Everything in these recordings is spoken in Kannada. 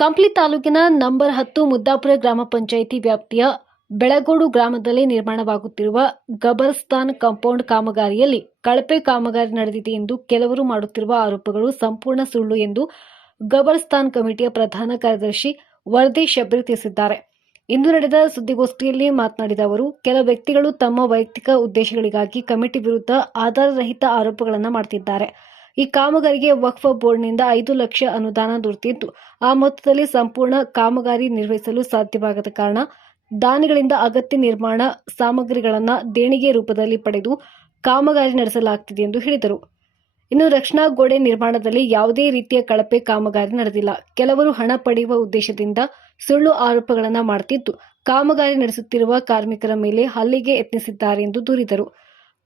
ಕಂಪ್ಲಿ ತಾಲೂಕಿನ ನಂಬರ್ 10 ಮುದ್ದಾಪುರ ಗ್ರಾಮ ಪಂಚಾಯಿತಿ ವ್ಯಾಪ್ತಿಯ ಬೆಳಗೋಡು ಗ್ರಾಮದಲ್ಲಿ ನಿರ್ಮಾಣವಾಗುತ್ತಿರುವ ಗಬರ್ಸ್ತಾನ್ ಕಾಂಪೌಂಡ್ ಕಾಮಗಾರಿಯಲ್ಲಿ ಕಳಪೆ ಕಾಮಗಾರಿ ನಡೆದಿದೆ ಎಂದು ಕೆಲವರು ಮಾಡುತ್ತಿರುವ ಆರೋಪಗಳು ಸಂಪೂರ್ಣ ಸುಳ್ಳು ಎಂದು ಗಬರ್ಸ್ತಾನ್ ಕಮಿಟಿಯ ಪ್ರಧಾನ ಕಾರ್ಯದರ್ಶಿ ವರ್ದಿ ಶಬೀರ್ ತಿಳಿಸಿದ್ದಾರೆ. ಇಂದು ನಡೆದ ಸುದ್ದಿಗೋಷ್ಠಿಯಲ್ಲಿ ಮಾತನಾಡಿದ ಅವರು, ಕೆಲ ವ್ಯಕ್ತಿಗಳು ತಮ್ಮ ವೈಯಕ್ತಿಕ ಉದ್ದೇಶಗಳಿಗಾಗಿ ಕಮಿಟಿ ವಿರುದ್ಧ ಆಧಾರರಹಿತ ಆರೋಪಗಳನ್ನು ಮಾಡುತ್ತಿದ್ದಾರೆ. ಈ ಕಾಮಗಾರಿಗೆ ವಕ್ಫ್ ಬೋರ್ಡ್ನಿಂದ 5 ಲಕ್ಷ ಅನುದಾನ ದೊರೆತಿದ್ದು, ಆ ಮೊತ್ತದಲ್ಲಿ ಸಂಪೂರ್ಣ ಕಾಮಗಾರಿ ನಿರ್ವಹಿಸಲು ಸಾಧ್ಯವಾಗದ ಕಾರಣ ದಾನಿಗಳಿಂದ ಅಗತ್ಯ ನಿರ್ಮಾಣ ಸಾಮಗ್ರಿಗಳನ್ನು ದೇಣಿಗೆ ರೂಪದಲ್ಲಿ ಪಡೆದು ಕಾಮಗಾರಿ ನಡೆಸಲಾಗುತ್ತಿದೆ ಎಂದು ಹೇಳಿದರು. ಇನ್ನು ರಕ್ಷಣಾ ಗೋಡೆ ನಿರ್ಮಾಣದಲ್ಲಿ ಯಾವುದೇ ರೀತಿಯ ಕಳಪೆ ಕಾಮಗಾರಿ ನಡೆದಿಲ್ಲ. ಕೆಲವರು ಹಣ ಪಡೆಯುವ ಉದ್ದೇಶದಿಂದ ಸುಳ್ಳು ಆರೋಪಗಳನ್ನು ಮಾಡುತ್ತಿದ್ದು, ಕಾಮಗಾರಿ ನಡೆಸುತ್ತಿರುವ ಕಾರ್ಮಿಕರ ಮೇಲೆ ಹಲ್ಲೆಗೆ ಯತ್ನಿಸಿದ್ದಾರೆ ಎಂದು ದೂರಿದರು.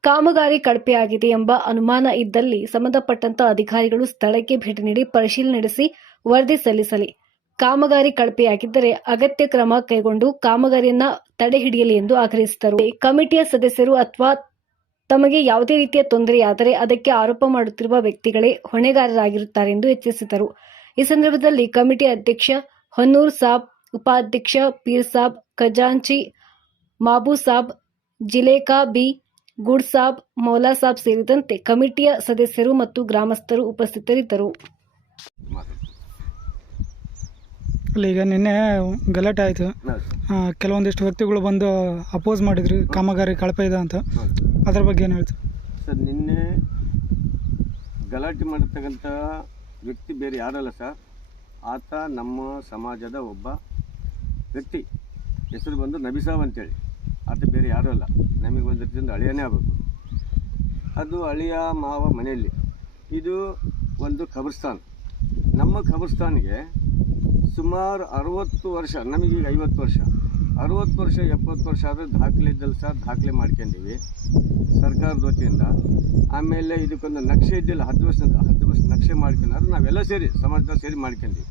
ಕಾಮಗಾರಿ ಕಳಪೆಯಾಗಿದೆ ಎಂಬ ಅನುಮಾನ ಇದ್ದಲ್ಲಿ ಸಂಬಂಧಪಟ್ಟಂತ ಅಧಿಕಾರಿಗಳು ಸ್ಥಳಕ್ಕೆ ಭೇಟಿ ನೀಡಿ ಪರಿಶೀಲನೆ ನಡೆಸಿ ವರದಿ ಸಲ್ಲಿಸಲಿ. ಕಾಮಗಾರಿ ಕಳಪೆಯಾಗಿದ್ದರೆ ಅಗತ್ಯ ಕ್ರಮ ಕೈಗೊಂಡು ಕಾಮಗಾರಿಯನ್ನ ತಡೆಹಿಡಿಯಲಿ ಎಂದು ಆಗ್ರಹಿಸಿದರು. ಕಮಿಟಿಯ ಸದಸ್ಯರು ಅಥವಾ ತಮಗೆ ಯಾವುದೇ ರೀತಿಯ ತೊಂದರೆಯಾದರೆ ಅದಕ್ಕೆ ಆರೋಪ ಮಾಡುತ್ತಿರುವ ವ್ಯಕ್ತಿಗಳೇ ಹೊಣೆಗಾರರಾಗಿರುತ್ತಾರೆ ಎಂದು ಎಚ್ಚರಿಸಿದರು. ಈ ಸಂದರ್ಭದಲ್ಲಿ ಕಮಿಟಿ ಅಧ್ಯಕ್ಷ ಹೊನ್ನೂರ್ ಸಾಬ್, ಉಪಾಧ್ಯಕ್ಷ ಪೀರ್ ಸಾಬ್, ಖಜಾಂಚಿ ಮಾಬೂ ಸಾಬ್, ಜಿಲೇಖಾ ಬಿ, ಗುಡ್ ಸಾಬ್, ಮೌಲಾ ಸಾಬ್ ಸೇರಿದಂತೆ ಕಮಿಟಿಯ ಸದಸ್ಯರು ಮತ್ತು ಗ್ರಾಮಸ್ಥರು ಉಪಸ್ಥಿತರಿದ್ದರು. ಅಲ್ಲ, ಈಗ ನಿನ್ನೆ ಗಲಾಟೆ ಆಯಿತು. ಕೆಲವೊಂದಿಷ್ಟು ವ್ಯಕ್ತಿಗಳು ಬಂದು ಅಪೋಸ್ ಮಾಡಿದ್ರು, ಕಾಮಗಾರಿ ಕಳಪೆ ಇದೆ ಅಂತ. ಅದ್ರ ಬಗ್ಗೆ ಏನು ಹೇಳ್ತೀವಿ ಸರ್? ನಿನ್ನೆ ಗಲಾಟೆ ಮಾಡಿರ್ತಕ್ಕಂಥ ವ್ಯಕ್ತಿ ಬೇರೆ ಯಾರಲ್ಲ ಸರ್, ಆತ ನಮ್ಮ ಸಮಾಜದ ಒಬ್ಬ ವ್ಯಕ್ತಿ. ಹೆಸರು ಬಂದು ನಬಿ ಸಾಬ್ ಅಂತೇಳಿ. ಆತ ಬೇರೆ ಯಾರೂ ಅಲ್ಲ, ನಮಗೆ ಒಂದು ರೀತಿಯಿಂದ ಅಳಿಯನೇ ಆಗಬೇಕು. ಅದು ಅಳಿಯ ಮಾವ ಮನೆಯಲ್ಲಿ. ಇದು ಒಂದು ಖಬರ್ಸ್ತಾನ್. ನಮ್ಮ ಖಬರ್ಸ್ತಾನ್ಗೆ ಸುಮಾರು 60 ವರ್ಷ, ನಮಗೀಗ 50 ವರ್ಷ, 60 ವರ್ಷ 70 ವರ್ಷ ಆದರೆ ದಾಖಲೆ ಇದ್ದಲ್ಲಿ ಸರ್, ದಾಖಲೆ ಮಾಡ್ಕೊಂಡಿವಿ ಸರ್ಕಾರದ ವತಿಯಿಂದ. ಆಮೇಲೆ ಇದಕ್ಕೊಂದು ನಕ್ಷೆ ಇದ್ದಿಲ್ಲ, 10 ವರ್ಷ ನಕ್ಷೆ ಮಾಡ್ಕೊಂಡ್ರೆ ನಾವೆಲ್ಲ ಸೇರಿ ಸಮಾಜದ ಸೇರಿ ಮಾಡ್ಕೊಂಡ್ವಿ.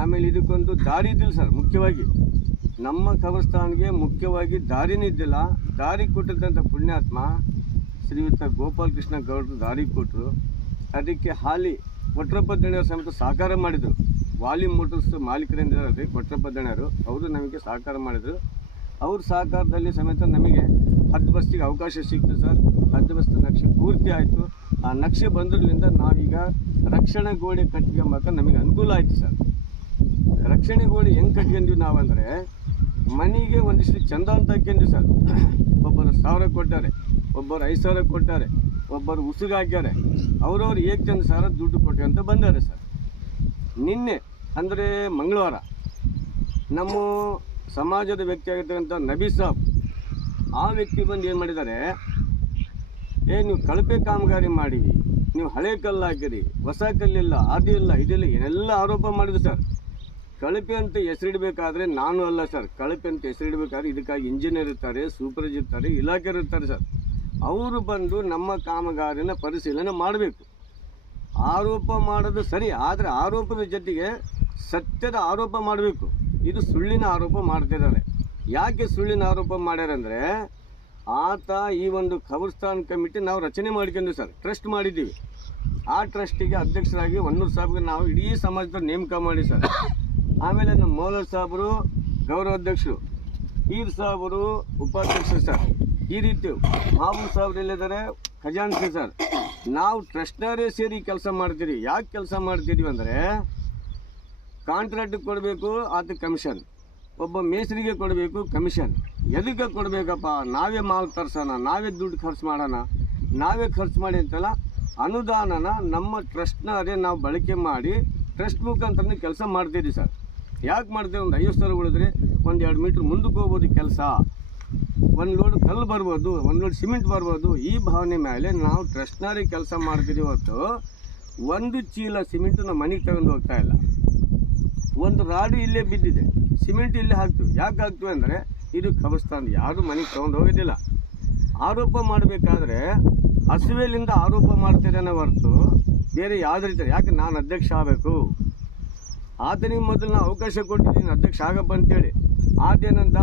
ಆಮೇಲೆ ಇದಕ್ಕೊಂದು ದಾರಿ ಇದ್ದಿಲ್ಲ ಸರ್. ಮುಖ್ಯವಾಗಿ ನಮ್ಮ ಖಬರ್ಸ್ತಾನ್ಗೆ ಮುಖ್ಯವಾಗಿ ದಾರಿನೇ ಇದ್ದಿಲ್ಲ. ದಾರಿ ಕೊಟ್ಟಿದ್ದಂಥ ಪುಣ್ಯಾತ್ಮ ಶ್ರೀಯುತ ಗೋಪಾಲ್ ಕೃಷ್ಣ ಗೌಡರು ದಾರಿ ಕೊಟ್ಟರು. ಅದಕ್ಕೆ ಹಾಲಿ ಕೊಟ್ರಪ್ಪ ದಣಿಯವರು ಸಮೇತ ಸಹಕಾರ ಮಾಡಿದರು. ವಾಲಿ ಮೋಟರ್ಸ್ ಮಾಲೀಕರಿಂದ ಕೊಟ್ರಪ್ಪ ದಣಿಯವರು, ಅವರು ನಮಗೆ ಸಹಕಾರ ಮಾಡಿದರು. ಅವ್ರ ಸಹಕಾರದಲ್ಲಿ ಸಮೇತ ನಮಗೆ 10 ಬಸ್ಸಿಗೆ ಅವಕಾಶ ಸಿಕ್ತು ಸರ್. 10 ಬಸ್ ನಕ್ಷೆ ಪೂರ್ತಿ ಆಯಿತು. ಆ ನಕ್ಷೆ ಬಂದ್ರಿಂದ ನಾವೀಗ ರಕ್ಷಣಾ ಗೋಡೆ ಕಟ್ಕೊಂಬಕ ನಮಗೆ ಅನುಕೂಲ ಆಯಿತು ಸರ್. ರಕ್ಷಣೆ ಗೋಡೆ ಹೆಂಗೆ ಕಟ್ಕೊಂಡ್ವಿ ನಾವಂದರೆ, ಮನೆಗೆ ಒಂದಿಷ್ಟು ಚಂದ ಅಂತ ಹಾಕ್ಯಂದ್ವಿ ಸರ್. ಒಬ್ಬರು 1000 ಕೊಟ್ಟಾರೆ, ಒಬ್ಬರು 5000 ಕೊಟ್ಟಾರೆ, ಒಬ್ಬರು ಉಸುಗ ಹಾಕ್ಯಾರೆ. ಅವ್ರವ್ರು ಏಕ್ ಚಂದ ಸಾರ ದುಡ್ಡು ಕೊಟ್ಟೆ ಅಂತ ಬಂದಾರೆ ಸರ್. ನಿನ್ನೆ ಅಂದರೆ ಮಂಗಳವಾರ ನಮ್ಮ ಸಮಾಜದ ವ್ಯಕ್ತಿ ಆಗಿರ್ತಕ್ಕಂಥ ನಬಿ ಸಾಬ್, ಆ ವ್ಯಕ್ತಿ ಬಂದು ಏನು ಮಾಡಿದ್ದಾರೆ, ನೀವು ಕಳಪೆ ಕಾಮಗಾರಿ ಮಾಡಿವಿ, ನೀವು ಹಳೆ ಕಲ್ಲು ಹಾಕಿರಿ, ಹೊಸ ಕಲ್ಲಿಲ್ಲ, ಅದಿಲ್ಲ, ಇದಿಲ್ಲ, ಏನೆಲ್ಲ ಆರೋಪ ಮಾಡಿದ್ರು ಸರ್. ಕಳಪೆ ಅಂತ ಹೆಸರಿಡಬೇಕಾದ್ರೆ ನಾನು ಅಲ್ಲ ಸರ್, ಕಳಪೆ ಅಂತ ಹೆಸರಿಡಬೇಕಾದ್ರೆ ಇದಕ್ಕಾಗಿ ಇಂಜಿನಿಯರ್ ಇರ್ತಾರೆ, ಸೂಪರ್ವೈಸರ್ ಇರ್ತಾರೆ, ಇಲಾಖೆಯರು ಇರ್ತಾರೆ ಸರ್. ಅವರು ಬಂದು ನಮ್ಮ ಕಾಮಗಾರಿನ ಪರಿಶೀಲನೆ ಮಾಡಬೇಕು. ಆರೋಪ ಮಾಡೋದು ಸರಿ, ಆದರೆ ಆರೋಪದ ಜೊತೆಗೆ ಸತ್ಯದ ಆರೋಪ ಮಾಡಬೇಕು. ಇದು ಸುಳ್ಳಿನ ಆರೋಪ ಮಾಡ್ತಿದ್ದಾರೆ. ಯಾಕೆ ಸುಳ್ಳಿನ ಆರೋಪ ಮಾಡ್ಯಾರಂದರೆ, ಆತ ಈ ಒಂದು ಖಬರ್ಸ್ತಾನ್ ಕಮಿಟಿ ನಾವು ರಚನೆ ಮಾಡ್ಕೊಂಡ್ವಿ ಸರ್, ಟ್ರಸ್ಟ್ ಮಾಡಿದ್ದೀವಿ. ಆ ಟ್ರಸ್ಟಿಗೆ ಅಧ್ಯಕ್ಷರಾಗಿ ಹೊನ್ನೂರ್ ಸಾಬ್ಗೆ ನಾವು ಇಡೀ ಸಮಾಜದ ನೇಮಕ ಮಾಡಿ ಸರ್. ಆಮೇಲೆ ನಮ್ಮ ಮೌಲಾ ಸಾಬರು ಗೌರವಾಧ್ಯಕ್ಷರು, ಪೀರ್ ಸಾಬರು ಉಪಾಧ್ಯಕ್ಷರು ಸರ್. ಈ ರೀತಿ ಮಾಬೂ ಸಾಬ್ರು ಎಲ್ಲಿದ್ದಾರೆ, ಖಜಾನ್ಸಿ ಸರ್. ನಾವು ಟ್ರಸ್ಟ್ನವರೇ ಸೇರಿ ಕೆಲಸ ಮಾಡ್ತೀರಿ. ಯಾಕೆ ಕೆಲಸ ಮಾಡ್ತಿದ್ವಿ ಅಂದರೆ, ಕಾಂಟ್ರಾಕ್ಟ್ ಕೊಡಬೇಕು, ಆತ ಕಮಿಷನ್. ಒಬ್ಬ ಮೇಸ್ತ್ರಿಗೆ ಕೊಡಬೇಕು ಕಮಿಷನ್. ಎದಕ್ಕೆ ಕೊಡಬೇಕಪ್ಪ? ನಾವೇ ಮಾಲ್ ತರ್ಸೋಣ, ನಾವೇ ದುಡ್ಡು ಖರ್ಚು ಮಾಡೋಣ, ನಾವೇ ಖರ್ಚು ಮಾಡಿ ಅಂತಲ್ಲ, ಅನುದಾನನ ನಮ್ಮ ಟ್ರಸ್ಟ್ನವರೇ ನಾವು ಬಳಕೆ ಮಾಡಿ ಟ್ರಸ್ಟ್ ಮುಖಾಂತರ ಕೆಲಸ ಮಾಡ್ತೀವಿ ಸರ್. ಯಾಕೆ ಮಾಡ್ತೀವಿ? ಒಂದು 50 ಸಾವಿರ ಉಳಿದ್ರೆ ಒಂದು 2 ಮೀಟ್ರ್ ಮುಂದಕ್ಕೆ ಹೋಗ್ಬೋದು ಕೆಲಸ, 1 ಲೋಡ್ ಕಲ್ಲು ಬರ್ಬೋದು, 1 ಲೋಡ್ ಸಿಮೆಂಟ್ ಬರ್ಬೋದು. ಈ ಭಾವನೆ ಮೇಲೆ ನಾವು ಟ್ರಸ್ಟ್ನವರೇ ಕೆಲಸ ಮಾಡ್ತೀವಿ. ಹೊತ್ತು 1 ಚೀಲ ಸಿಮೆಂಟು ನಮ್ಮ ಮನೆಗೆ ತಗೊಂಡು ಹೋಗ್ತಾ ಇಲ್ಲ. 1 ರಾಡು ಇಲ್ಲೇ ಬಿದ್ದಿದೆ, ಸಿಮೆಂಟ್ ಇಲ್ಲೇ ಹಾಕ್ತೀವಿ. ಯಾಕೆ ಹಾಕ್ತೀವಿ ಅಂದರೆ, ಇದು ಖಬರ್ಸ್ತಾನ್, ಯಾರು ಮನೆಗೆ ತೊಗೊಂಡು ಹೋಗೋದಿಲ್ಲ. ಆರೋಪ ಮಾಡಬೇಕಾದ್ರೆ ಹಸುವೆಲಿಂದ ಆರೋಪ ಮಾಡ್ತಿದ್ದಾನೆ ಹೊರತು ಬೇರೆ ಯಾವುದೇ ರೀತಿ. ಯಾಕೆ ನಾನು ಅಧ್ಯಕ್ಷ ಆಗಬೇಕು, ಆತನಿಗೆ ಮೊದಲು ನಾವು ಅವಕಾಶ ಕೊಟ್ಟಿದ್ದೀನಿ ಅಧ್ಯಕ್ಷ ಆಗಪ್ಪ ಅಂತೇಳಿ. ಆತೇನಂತ,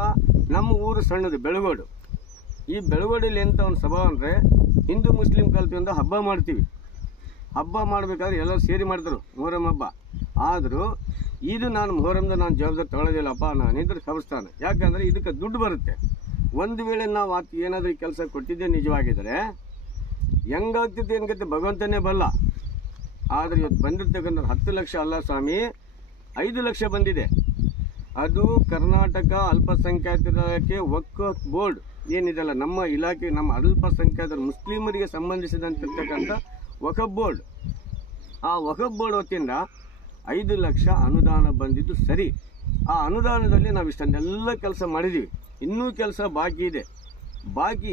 ನಮ್ಮ ಊರು ಸಣ್ಣದು ಬೆಳಗೋಡು. ಈ ಬೆಳಗೋಡಲ್ಲಿ ಎಂಥ ಒಂದು ಸ್ವಭಾವ ಅಂದರೆ, ಹಿಂದೂ ಮುಸ್ಲಿಂ ಕಲ್ತಿಂದ ಹಬ್ಬ ಮಾಡ್ತೀವಿ. ಹಬ್ಬ ಮಾಡಬೇಕಾದ್ರೆ ಎಲ್ಲರೂ ಸೇರಿ ಮಾಡ್ತಾರೆ ಮೊಹರಂ ಹಬ್ಬ. ಆದರೂ ಇದು ನಾನು ಮೊಹರಂದ ನಾನು ಜವಾಬ್ದಾರಿ ತಗೊಳ್ಳೋದಿಲ್ಲಪ್ಪ, ನಾನಿದ್ರೆ ಖಬರ್ಸ್ತಾನೆ. ಯಾಕಂದರೆ ಇದಕ್ಕೆ ದುಡ್ಡು ಬರುತ್ತೆ. ಒಂದು ವೇಳೆ ನಾವು ಏನಾದರೂ ಈ ಕೆಲಸ ಕೊಟ್ಟಿದ್ದೆ ನಿಜವಾಗಿದ್ದರೆ ಹೆಂಗಾಗ್ತಿತ್ತು ಏನ್ಗತ್ತೆ ಭಗವಂತನೇ ಬಲ್ಲ. ಆದರೆ ಇವತ್ತು ಬಂದಿರ್ತಕ್ಕಂಥ 10 ಲಕ್ಷ ಅಲ್ಲ ಸ್ವಾಮಿ, 5 ಲಕ್ಷ ಬಂದಿದೆ. ಅದು ಕರ್ನಾಟಕ ಅಲ್ಪಸಂಖ್ಯಾತರಿಗೆ ವಕ್ಫ್ ಬೋರ್ಡ್ ಏನಿದೆಲ್ಲ, ನಮ್ಮ ಇಲಾಖೆ, ನಮ್ಮ ಅಲ್ಪಸಂಖ್ಯಾತರ ಮುಸ್ಲಿಮರಿಗೆ ಸಂಬಂಧಿಸಿದಂತಿರ್ತಕ್ಕಂಥ ವಕ್ಫ್ ಬೋರ್ಡ್, ಆ ವಕ್ಫ್ ಬೋರ್ಡ್ ವತಿಯಿಂದ 5 ಲಕ್ಷ ಅನುದಾನ ಬಂದಿದ್ದು ಸರಿ. ಆ ಅನುದಾನದಲ್ಲಿ ನಾವು ಇಷ್ಟನ್ನೆಲ್ಲ ಕೆಲಸ ಮಾಡಿದ್ದೀವಿ. ಇನ್ನೂ ಕೆಲಸ ಬಾಕಿ ಇದೆ.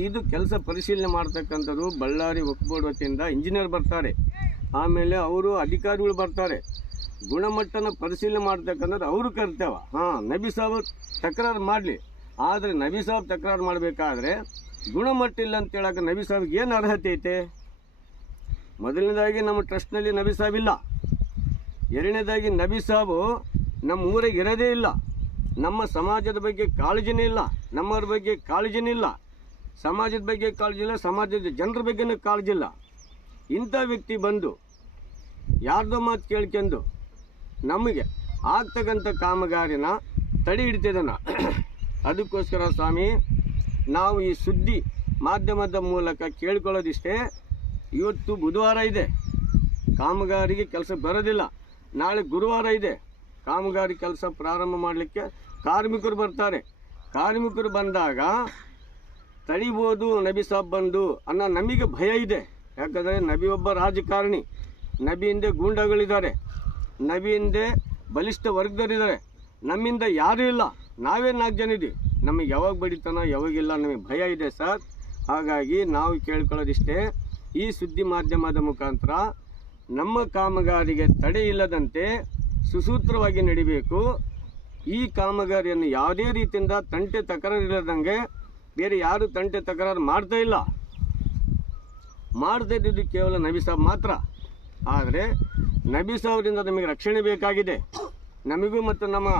ಇದು ಕೆಲಸ ಪರಿಶೀಲನೆ ಮಾಡ್ತಕ್ಕಂಥದ್ದು ಬಳ್ಳಾರಿ ವಕ್ಫ್ ಬೋರ್ಡ್ ವತಿಯಿಂದ ಇಂಜಿನಿಯರ್ ಬರ್ತಾರೆ, ಆಮೇಲೆ ಅವರು ಅಧಿಕಾರಿಗಳು ಬರ್ತಾರೆ. ಗುಣಮಟ್ಟನ ಪರಿಶೀಲನೆ ಮಾಡ್ತಕ್ಕಂಥದ್ದು ಅವರು ಕರ್ತವ್ಯ. ನಬಿ ಸಾಬ್ ತಕರಾರು ಮಾಡಲಿ, ಆದರೆ ನಬಿ ಸಾಬ್ ತಕರಾರು ಮಾಡಬೇಕಾದ್ರೆ ಗುಣಮಟ್ಟ ಇಲ್ಲ ಅಂತ ಹೇಳಕ್ಕೆ ನಬಿ ಸಾಬ್ಗೆ ಏನು ಅರ್ಹತೆ ಐತೆ? ಮೊದಲನೇದಾಗಿ ನಮ್ಮ ಟ್ರಸ್ಟ್ನಲ್ಲಿ ನಬಿ ಸಾಬ್ ಇಲ್ಲ. ಎರಡನೇದಾಗಿ ನಬಿ ಸಾಬು ನಮ್ಮ ಊರಿಗೆ ಇರೋದೇ ಇಲ್ಲ. ನಮ್ಮ ಸಮಾಜದ ಬಗ್ಗೆ ಕಾಳಜಿನೇ ಇಲ್ಲ, ನಮ್ಮವ್ರ ಬಗ್ಗೆ ಕಾಳಜಿನೇ ಇಲ್ಲ, ಸಮಾಜದ ಬಗ್ಗೆ ಕಾಳಜಿ ಇಲ್ಲ, ಸಮಾಜದ ಜನರ ಬಗ್ಗೆನೂ ಕಾಳಜಿ ಇಲ್ಲ. ಇಂಥ ವ್ಯಕ್ತಿ ಬಂದು ಯಾರ್ದೋ ಮಾತು ಕೇಳ್ಕೊಂಡು ನಮಗೆ ಆಗ್ತಕ್ಕಂಥ ಕಾಮಗಾರಿನ ತಡೆ ಹಿಡಿತಿದ್ದಾನ. ಅದಕ್ಕೋಸ್ಕರ ಸ್ವಾಮಿ, ನಾವು ಈ ಸುದ್ದಿ ಮಾಧ್ಯಮದ ಮೂಲಕ ಕೇಳ್ಕೊಳ್ಳೋದಿಷ್ಟೇ, ಇವತ್ತು ಬುಧವಾರ ಇದೆ, ಕಾಮಗಾರಿಗೆ ಕೆಲಸ ಬರೋದಿಲ್ಲ. ನಾಳೆ ಗುರುವಾರ ಇದೆ, ಕಾಮಗಾರಿ ಕೆಲಸ ಪ್ರಾರಂಭ ಮಾಡಲಿಕ್ಕೆ ಕಾರ್ಮಿಕರು ಬರ್ತಾರೆ. ಕಾರ್ಮಿಕರು ಬಂದಾಗ ತಡಿಬೋದು ನಬಿ ಸಾಬ್ ಬಂದು ಅನ್ನೋ ನಮಗೆ ಭಯ ಇದೆ. ಯಾಕಂದರೆ ನಬಿ ಒಬ್ಬ ರಾಜಕಾರಣಿ, ನಬಿ ಹಿಂದೆ ಗೂಂಡಗಳಿದ್ದಾರೆ, ನಬಿ ಹಿಂದೆ ಬಲಿಷ್ಠ ವರ್ಗದವರಿದ್ದಾರೆ, ನಮ್ಮಿಂದ ಯಾರೂ ಇಲ್ಲ, ನಾವೇ 4 ಜನ ಇದ್ದೀವಿ. ನಮಗೆ ಯಾವಾಗ ಬಡಿತಾನೋ ಯಾವಾಗಿಲ್ಲ ನಮಗೆ ಭಯ ಇದೆ ಸರ್. ಹಾಗಾಗಿ ನಾವು ಕೇಳ್ಕೊಳ್ಳೋದಿಷ್ಟೇ, ಈ ಸುದ್ದಿ ಮಾಧ್ಯಮದ ಮುಖಾಂತರ ನಮ್ಮ ಕಾಮಗಾರಿಗೆ ತಡೆ ಇಲ್ಲದಂತೆ ಸುಸೂತ್ರವಾಗಿ ನಡಿಬೇಕು. ಈ ಕಾಮಗಾರಿಯನ್ನು ಯಾವುದೇ ರೀತಿಯಿಂದ ತಂಟೆ ತಕರಾರು ಇಲ್ಲದಂಗೆ, ಬೇರೆ ಯಾರು ತಂಟೆ ತಕರಾರು ಮಾಡ್ತಾ ಇಲ್ಲ, ಮಾಡ್ತಾ ಇದ್ದಿದ್ದು ಕೇವಲ ನಬಿ ಸಾಬ್ ಮಾತ್ರ. ಆದರೆ ನಬಿ ಸಾಬ್ರಿಂದ ನಮಗೆ ರಕ್ಷಣೆ ಬೇಕಾಗಿದೆ, ನಮಗೂ ಮತ್ತು ನಮ್ಮ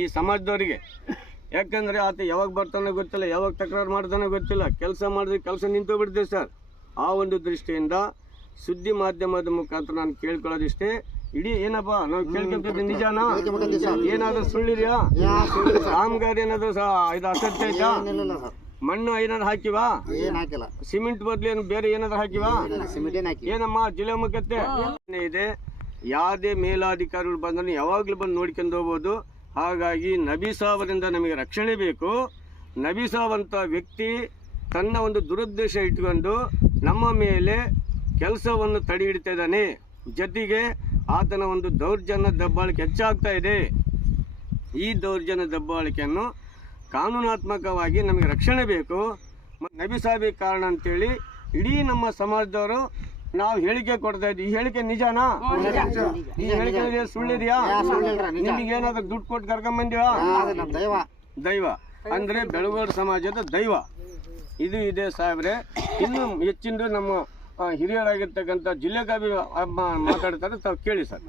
ಈ ಸಮಾಜದವರಿಗೆ. ಯಾಕಂದರೆ ಆತ ಯಾವಾಗ ಬರ್ತಾನೋ ಗೊತ್ತಿಲ್ಲ, ಯಾವಾಗ ತಕರಾರು ಮಾಡ್ತಾನೋ ಗೊತ್ತಿಲ್ಲ, ಕೆಲಸ ಮಾಡಿದ್ರೆ ಕೆಲಸ ನಿಂತು ಬಿಡ್ತೇವೆ ಸರ್. ಆ ಒಂದು ದೃಷ್ಟಿಯಿಂದ ಸುದ್ದಿ ಮಾಧ್ಯಮದ ಮುಖಾಂತರ ನಾನು ಕೇಳ್ಕೊಳ್ಳೋದಿಷ್ಟೇ. ಇಡೀ ಏನಪ್ಪ ನಾವು ಕೇಳ್ಕೊಂತಿದ್ದೆ ನಿಜಾನಾ? ಏನಾದರೂ ಸುಳ್ಳಿದೆಯಾ? ಕಾಮಗಾರಿ ಏನಾದರೂ ಇದು ಅಸತ್ಯ ಐತಾ? ಮಣ್ಣು ಏನಾದ್ರು ಹಾಕಿವಾ? ಸಿಮೆಂಟ್ ಬದಲು ಏನು ಬೇರೆ ಏನಾದ್ರು ಹಾಕಿವಾ? ಏನಮ್ಮ ಜಿಲ್ಲೆ ಮುಖತ್ತೆ ಇದೆ. ಯಾವುದೇ ಮೇಲಾಧಿಕಾರಿಗಳು ಬಂದ್ರೆ ಯಾವಾಗಲೂ ಬಂದು ನೋಡ್ಕೊಂಡು ಹೋಗ್ಬೋದು. ಹಾಗಾಗಿ ನಬಿ ಸಾಬರಿಂದ ನಮಗೆ ರಕ್ಷಣೆ ಬೇಕು. ನಬಿ ಸಾಬ್ ಅಂತ ವ್ಯಕ್ತಿ ತನ್ನ ಒಂದು ದುರುದ್ದೇಶ ಇಟ್ಕೊಂಡು ನಮ್ಮ ಮೇಲೆ ಕೆಲಸವನ್ನು ತಡೆ ಹಿಡಿತಾ ಇದ್ದಾನೆ. ಜೊತೆಗೆ ಆತನ ಒಂದು ದೌರ್ಜನ್ಯ ದಬ್ಬಾಳಿಕೆ ಹೆಚ್ಚಾಗ್ತಾ ಇದೆ. ಈ ದೌರ್ಜನ್ಯ ದಬ್ಬಾಳಿಕೆಯನ್ನು ಕಾನೂನಾತ್ಮಕವಾಗಿ ನಮಗೆ ರಕ್ಷಣೆ ಬೇಕು. ನಬಿ ಸಾಹೇಬ್ ಕಾರಣ ಅಂತೇಳಿ ಇಡೀ ನಮ್ಮ ಸಮಾಜದವರು ನಾವು ಹೇಳಿಕೆ ಕೊಡ್ತಾ ಇದ್ವಿ. ಈ ಹೇಳಿಕೆ ನಿಜಾನಾ? ಈ ಹೇಳಿಕೆ ಸುಳ್ಳಿದೆಯಾ? ನಿಮಗೇನಾದ್ರೂ ದುಡ್ಡು ಕೊಟ್ಟು ಕರ್ಕೊಂಬಂದಿವಾ? ದೈವ ಅಂದರೆ ಬೆಳಗೋಡು ಸಮಾಜದ ದೈವ ಇದು ಇದೆ ಸಾಹೇಬ್ರೆ. ಇನ್ನು ಹೆಚ್ಚಿನ ನಮ್ಮ ಹಿರಿಯರಾಗಿರ್ತಕ್ಕಂಥ ಜಿಲ್ಲೆಗಾಬಿ ಮಾತಾಡ್ತಾರೆ, ತಾವು ಕೇಳಿ ಸರ್.